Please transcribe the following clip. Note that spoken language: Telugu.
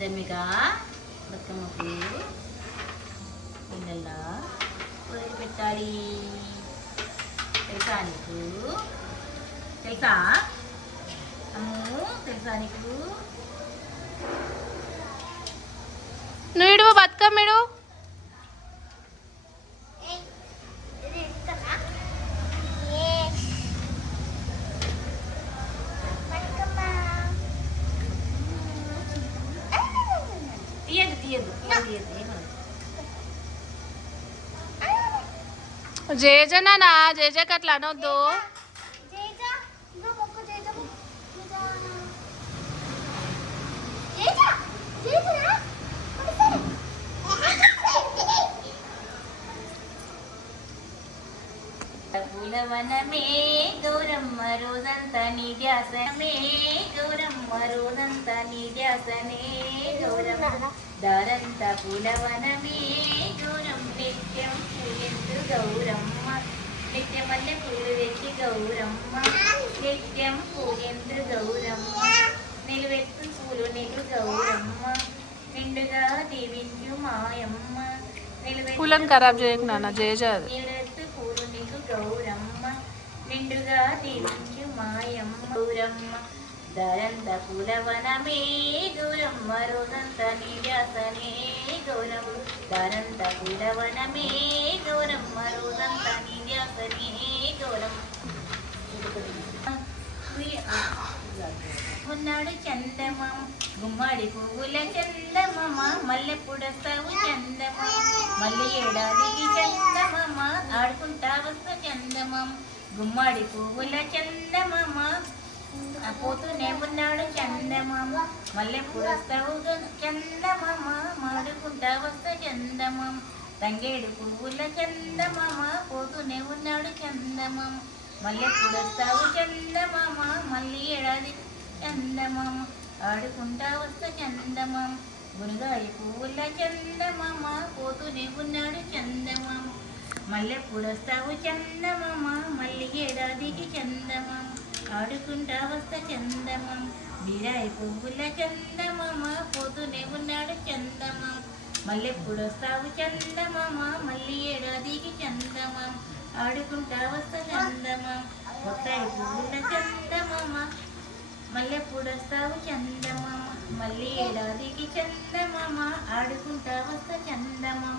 దమ్మిగా బతుకమ్మకు ఇళ్ళల్లో వదిలి పెట్టాలి తెలుసా నీకు? తెలుసా? అమ్ము తెలుసా నీకు? నువ్వు ఇడువు బతుకమ్మ జేజనా జేజకి అట్లా అనొద్దు. పూలవనమే గౌరమ్మ రోజంత నీ ధ్యాసనే గౌరమ్మ రోజంత నీ ధ్యాసనే దారంత పూలవనమే గౌరం నిత్యం పూజెందు గౌరమ్మ. నిత్యం మల్లె పూలు వెక్కి గౌరమ్మ. నిత్యం పూజెందు గౌరమ్మ. నిలువెత్తు పూలు నీకు గౌరమ్మ. నిండుగా దీవించు మాయమ్మ. నిలువెత్తు పూలను ఖరాబ్ చేయకు నాన్న జేజ అది నీడెత్తు పూలు నీకు గౌరమ్మ. నిండుగా దీవించు మాయమ్మ. గౌరమ్మ దరంత పూలవనమే గౌరమ్మ రోజంత నిజసనే గౌరమ్మ దరంత పూలవనమే దూరం మరునంత నిజసనే దూరం ఉన్నాడు చందమం గుమ్మడి పువ్వుల చందమమ మల్లె పుడస్తావు చందమం మల్లె ఏడాదికి చందమమ ఆడుకుంటా వస్తా చందమం. గుమ్మడి పువ్వుల చందమమ పోతూ నేమున్నాడు చందమామ. చందమమ మల్లె పుడస్తావు చందమమ మాడుకుంటా వస్తా చందమామ. తంగేడు పువ్వుల చందమమ పోతూనే ఉన్నాడు చందమం మల్లె వస్తావు చందమామ? మళ్ళీ ఏడాది చందమామ. ఆడుకుంటా వస్తా చందమామ. గురుగాయ పువ్వుల చందమామ పోతూనే ఉన్నాడు చందమామ. మల్లె వస్తావు చందమామ? మళ్ళీ ఏడాదికి చందమామ. ఆడుకుంటా వస్తా చందమం? బీరాయి పువ్వుల చందమామ పోతూనే ఉన్నాడు చందమం? మళ్ళీ వస్తావు చందమామ మళ్ళీ ఏడాదికి చందమం? ఆడుకుంటా వస్తా చందమం? కొత్తాయి పువ్వుల చందమామ మళ్ళీ వస్తావు చందమామ మళ్ళీ ఏడాదికి చందమామ ఆడుకుంటా వస్తా చందమామ